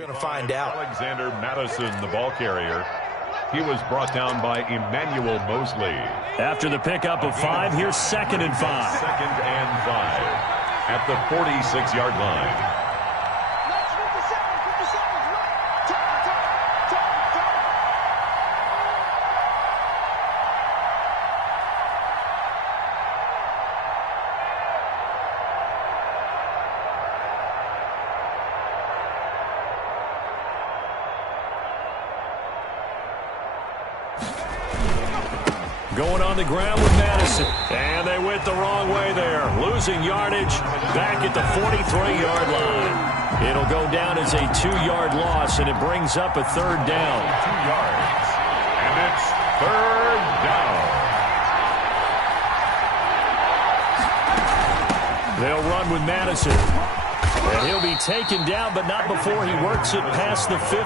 going to find out. Alexander Madison, the ball carrier. He was brought down by Emmanuel Mosley. After the pickup of 5, here's 2nd and 5. 2nd and 5 at the 46-yard line. Going on the ground with Madison. And they went the wrong way there. Losing yardage back at the 43-yard line. It'll go down as a 2-yard loss, and it brings up a 3rd down. 2 yards. And it's 3rd down. They'll run with Madison. And he'll be taken down, but not before he works it past the 50.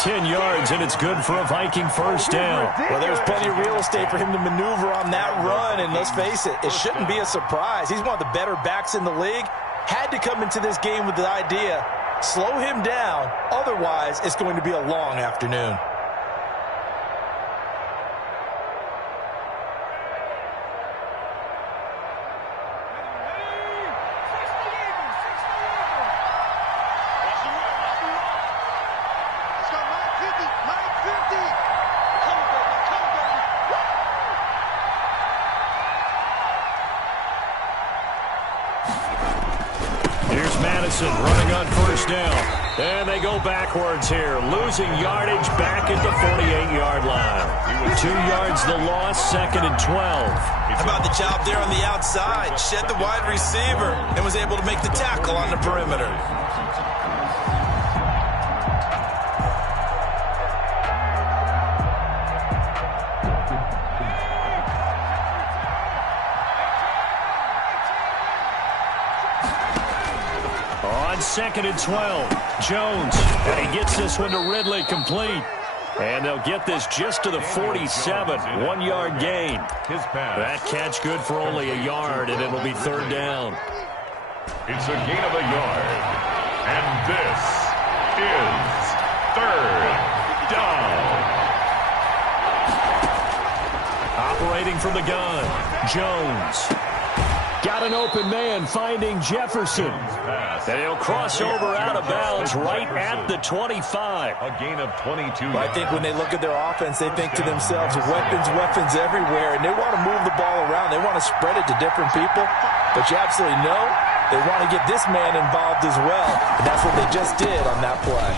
10 yards, and it's good for a Viking 1st down. Well, there's plenty of real estate for him to maneuver on that run, and let's face it, it shouldn't be a surprise. He's one of the better backs in the league. Had to come into this game with the idea, slow him down, otherwise it's going to be a long afternoon. Running on 1st down. And they go backwards here. Losing yardage back at the 48-yard line. 2 yards the loss, 2nd and 12. How about the job there on the outside? Shed the wide receiver and was able to make the tackle on the perimeter. On 2nd and 12, Jones, and he gets this one to Ridley complete. And they'll get this just to the 47, 1-yard gain. That catch good for only a yard, and it'll be 3rd down. It's a gain of a yard. And this is 3rd down. Operating from the gun, Jones. Got an open man finding Jefferson. And he'll cross over out of bounds right at the 25. A gain of 22. I think when they look at their offense, they think to themselves, weapons everywhere, and they want to move the ball around. They want to spread it to different people. But you absolutely know they want to get this man involved as well, and that's what they just did on that play.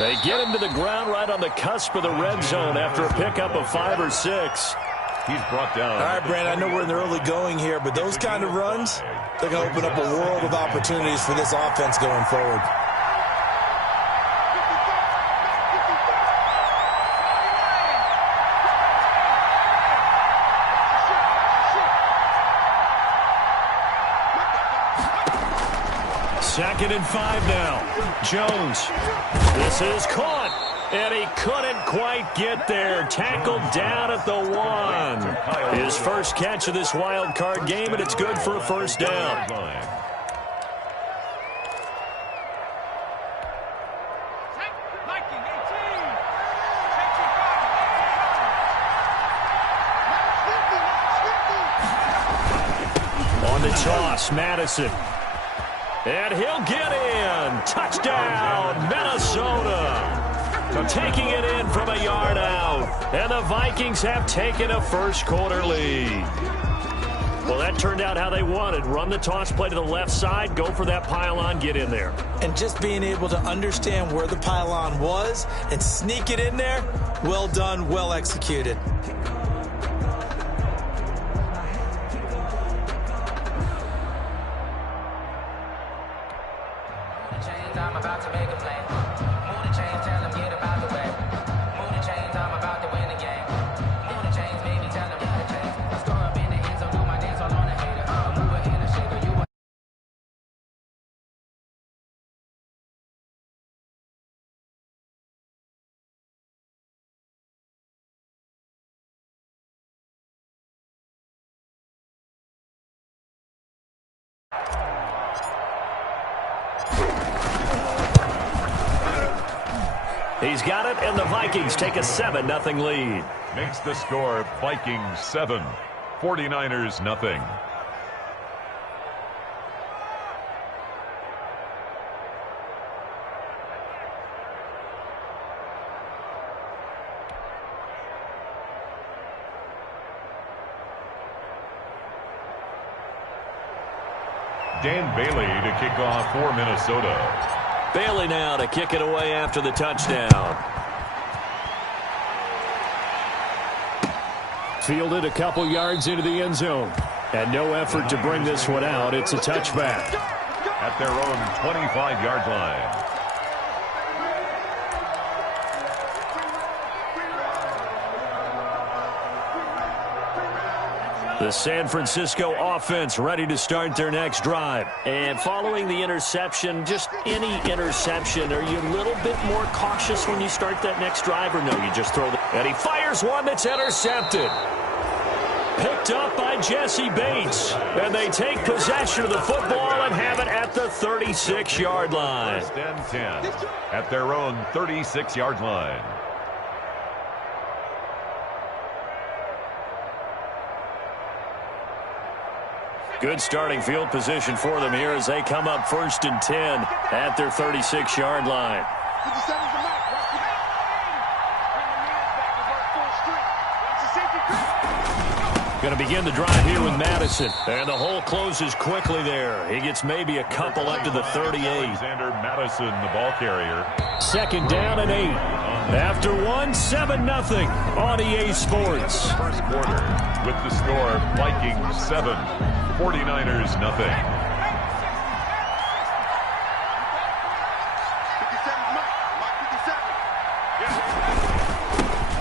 They get him to the ground right on the cusp of the red zone after a pickup of 5 or 6. He's brought down. All right, Brandon, I know we're in the early going here, but those kind of runs, they're going to open up a world of opportunities for this offense going forward. Second and 5 now. Jones. This is caught. And he couldn't quite get there. Tackled down at the 1. His first catch of this wild card game, and it's good for a 1st down. On the toss, Madison. And he'll get in. Touchdown, Minnesota. Taking it in from a yard out. And the Vikings have taken a first-quarter lead. Well, that turned out how they wanted. Run the toss play to the left side, go for that pylon, get in there. And just being able to understand where the pylon was and sneak it in there, well done, well executed. I'm about to make a play. Move the chains, tell them get about the way. Move the chains, I'm about to win the game. Move the chains, baby, tell them move the chains. Score up in the end zone, do my dance all on the hater. Move it in a shaker, you He's got it, and the Vikings take a 7-0 lead. Makes the score Vikings 7, 49ers nothing. Dan Bailey to kick off for Minnesota. Bailey now to kick it away after the touchdown. Fielded a couple yards into the end zone. And no effort to bring this one out. It's a touchback. At their own 25-yard line. The San Francisco offense ready to start their next drive. And following the interception, just any interception, are you a little bit more cautious when you start that next drive, or no, you just throw the... And he fires one that's intercepted. Picked up by Jesse Bates. And they take possession of the football and have it at the 36-yard line. First and 10 at their own 36-yard line. Good starting field position for them here as they come up 1st and 10 at their 36-yard line. Going to begin the drive here with Madison. And the hole closes quickly there. He gets maybe a couple up to the 38. Alexander Madison, the ball carrier. 2nd down and 8. After 7-0 on EA Sports. First quarter with the score Vikings 7, 49ers nothing.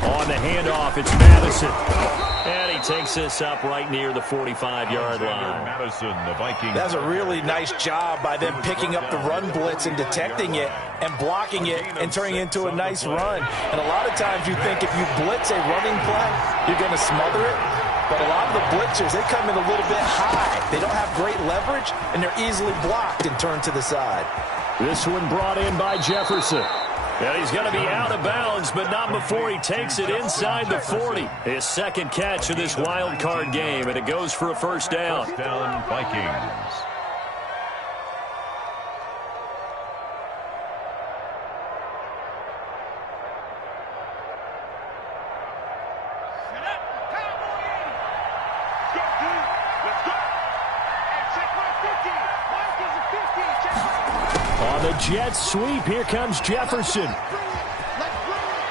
On the handoff, it's Madison. And he takes this up right near the 45-yard line. Madison, the Vikings. That's a really nice job by them picking up the run blitz and detecting it and blocking it and turning it into a nice run. And a lot of times you think if you blitz a running play, you're going to smother it. But a lot of the blitzers, they come in a little bit high. They don't have great leverage, and they're easily blocked and turned to the side. This one brought in by Jefferson. And he's going to be out of bounds, but not before he takes it inside the 40. His 2nd catch of this wild card game, and it goes for a first down. First down, Vikings. On the Jets sweep, here comes Jefferson.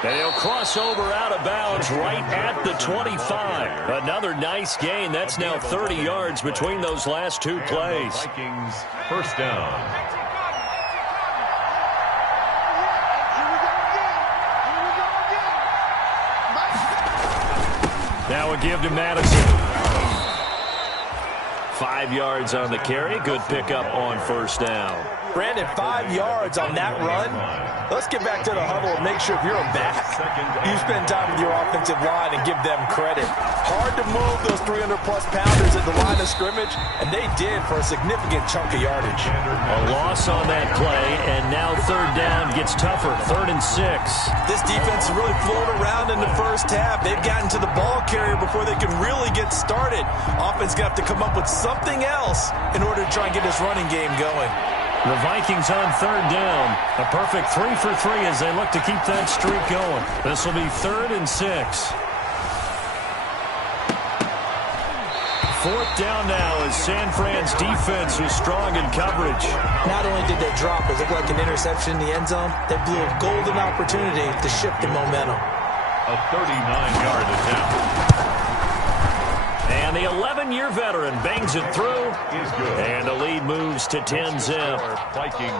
And he'll cross over out of bounds right at the 25. Another nice gain. That's now 30 yards between those last 2 plays. Vikings first down. Now a give to Madison. 5 yards on the carry. Good pickup on first down. Brandon, 5 yards on that run. Let's get back to the huddle and make sure if you're a back, you spend time with your offensive line and give them credit. Hard to move those 300-plus pounders at the line of scrimmage, and they did for a significant chunk of yardage. A loss on that play, and now 3rd down gets tougher. 3rd and 6. This defense is really flown around in the first half. They've gotten to the ball carrier before they can really get started. Offense going to have to come up with something else in order to try and get this running game going. The Vikings on 3rd down. A perfect 3 for 3 as they look to keep that streak going. This will be 3rd and 6. 4th down now as San Fran's defense was strong in coverage. Not only did they drop, it looked like an interception in the end zone, they blew a golden opportunity to shift the momentum. A 39-yard attempt. And the 11-year veteran bangs it through. And the lead moves to 10-zip.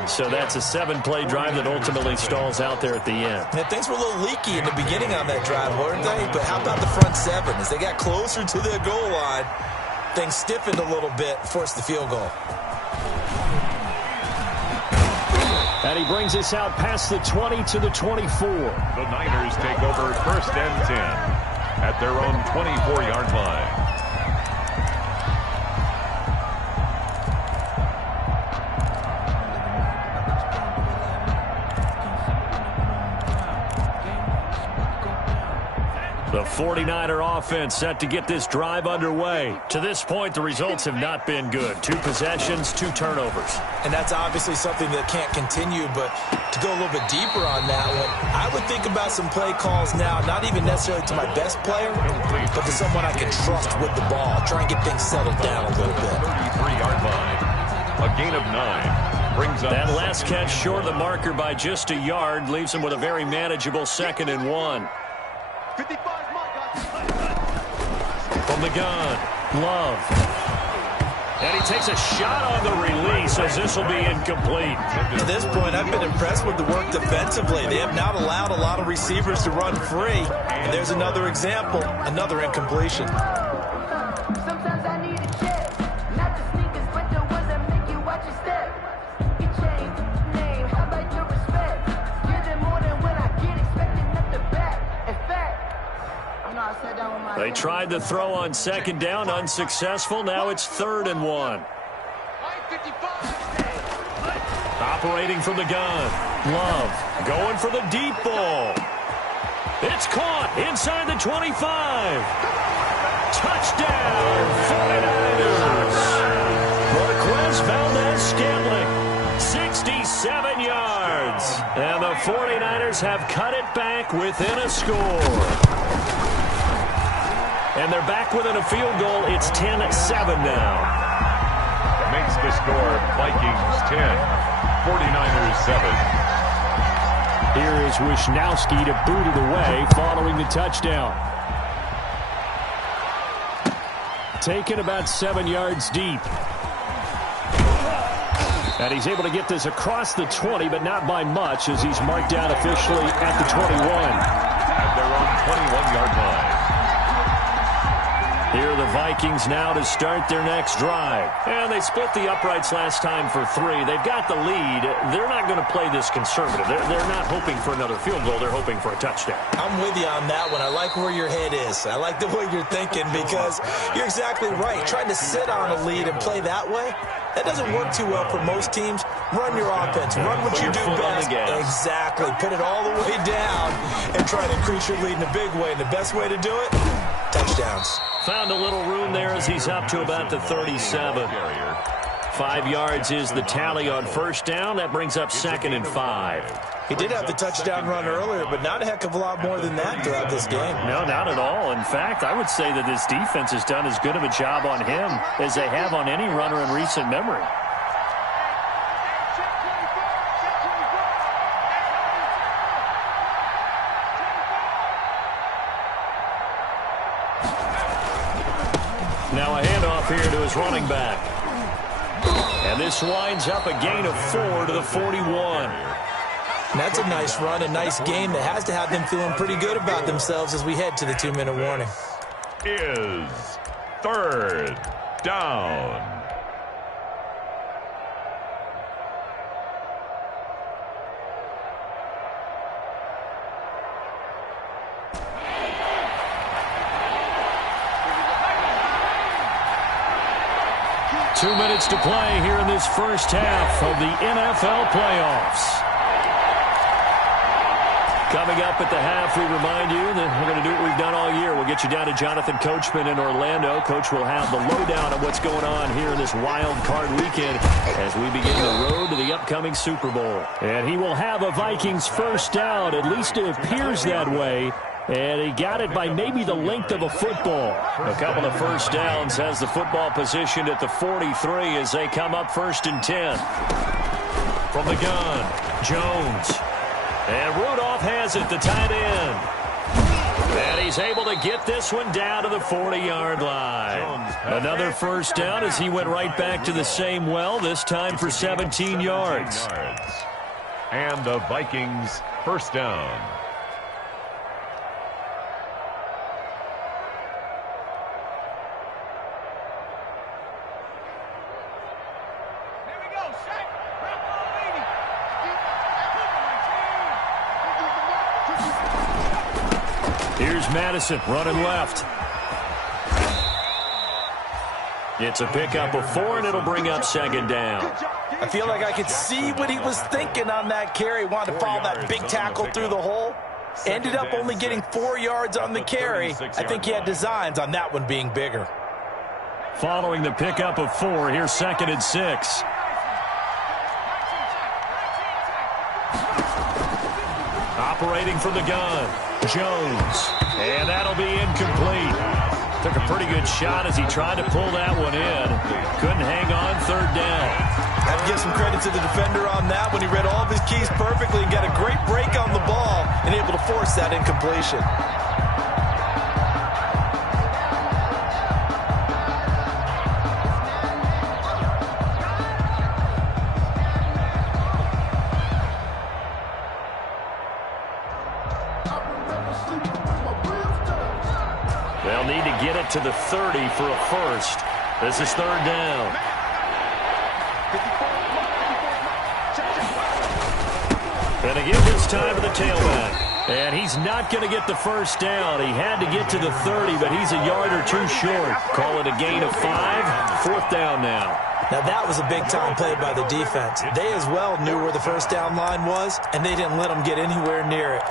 So that's a 7-play drive that ultimately stalls out there at the end. And things were a little leaky in the beginning on that drive, weren't they? But how about the front 7? As they got closer to the goal line, things stiffened a little bit, forced the field goal. And he brings us out past the 20 to the 24. The Niners take over 1st and 10 at their own 24-yard line. The 49er offense set to get this drive underway. To this point, the results have not been good. 2 possessions, 2 turnovers. And that's obviously something that can't continue, but to go a little bit deeper on that one, I would think about some play calls now, not even necessarily to my best player, but to someone I can trust with the ball. Try and get things settled down a little bit. 33-yard line. A gain of 9 brings up that last catch short of the marker by just a yard leaves him with a very manageable 2nd and 1. From the gun, Love. And he takes a shot on the release as this will be incomplete. To this point, I've been impressed with the work defensively. They have not allowed a lot of receivers to run free. And there's another example, another incompletion. Sometimes I need a check, not the sneakers, but the ones that make you watch your step. You change the name, how about your respect? Give them more than when I get expected, not the back. In fact, I know I sat down with my... They tried the throw on 2nd down, unsuccessful. Now it's 3rd and 1. Operating from the gun, Love going for the deep ball. It's caught inside the 25. Touchdown, 49ers. Marquez Valdez-Scantling, 67 yards. And the 49ers have cut it back within a score. And they're back within a field goal. It's 10-7 now. makes the score Vikings 10, 49ers 7. Here is Wisnowski to boot it away following the touchdown. Taken about 7 yards deep. And he's able to get this across the 20, but not by much as he's marked down officially at the 21. At their own 21-yard line. Here are the Vikings now to start their next drive. And they split the uprights last time for 3. They've got the lead. They're not going to play this conservative. They're not hoping for another field goal. They're hoping for a touchdown. I'm with you on that one. I like where your head is. I like the way you're thinking because you're exactly right. Trying to sit on a lead and play that way, that doesn't work too well for most teams. Run your offense. Run what you do best. Exactly. Put it all the way down and try to increase your lead in a big way. And the best way to do it, touchdowns. Found a little room there as he's up to about the 37. 5 yards is the tally on first down. That brings up 2nd and 5. He did have the touchdown run earlier, but not a heck of a lot more than that throughout this game. No, not at all. In fact, I would say that this defense has done as good of a job on him as they have on any runner in recent memory. Now a handoff here to his running back. And this winds up a gain of 4 to the 41. That's a nice run, a nice game that has to have them feeling pretty good about themselves as we head to the 2-minute warning. Is 3rd down. Two minutes to play here in this first half of the NFL playoffs. Coming up at the half, we remind you that we're going to do what we've done all year. We'll get you down to Jonathan Coachman in Orlando. Coach will have the lowdown of what's going on here in this wild card weekend as we begin the road to the upcoming Super Bowl. And he will have a Vikings first down. At least it appears that way. And he got it by maybe the length of a football. A couple of first downs has the football positioned at the 43 as they come up 1st and 10. From the gun, Jones. And Rudolph has it, the tight end. And he's able to get this one down to the 40-yard line. Another first down as he went right back to the same well, this time for 17 yards. And the Vikings first down. Here's Madison running left. It's a pickup of 4, and it'll bring up 2nd down. I feel like I could see what he was thinking on that carry. Wanted to follow that big tackle through the hole. Ended up only getting 4 yards on the carry. I think he had designs on that one being bigger. Following the pickup of 4, here's 2nd and 6. Operating from the gun, Jones. And that'll be incomplete. Took a pretty good shot as he tried to pull that one in. Couldn't hang on 3rd down. Have to give some credit to the defender on that when he read all of his keys perfectly and got a great break on the ball and able to force that incompletion. They'll need to get it to the 30 for a first. This is 3rd down. And again, this time to the tailback. And he's not going to get the first down. He had to get to the 30, but he's a yard or 2 short. Call it a gain of 5. 4th down now. Now, that was a big-time play by the defense. They as well knew where the first down line was, and they didn't let them get anywhere near it.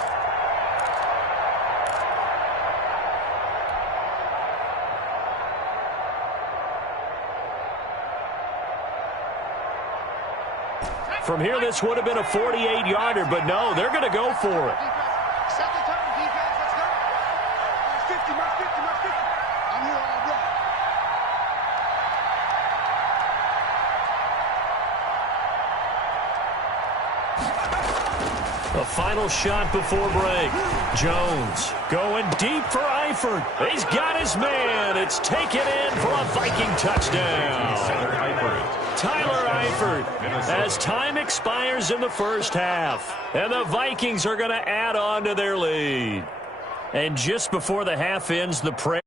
From here, this would have been a 48-yarder, but no, they're going to go for it. Second time, defense, let's go. 50, mark 50, mark 50. I'm here all day. A final shot before break. Jones going deep for Eifert. He's got his man. It's taken in for a Viking touchdown. Tyler Eifert, as time expires in the first half. And the Vikings are going to add on to their lead. And just before the half ends, the prayer.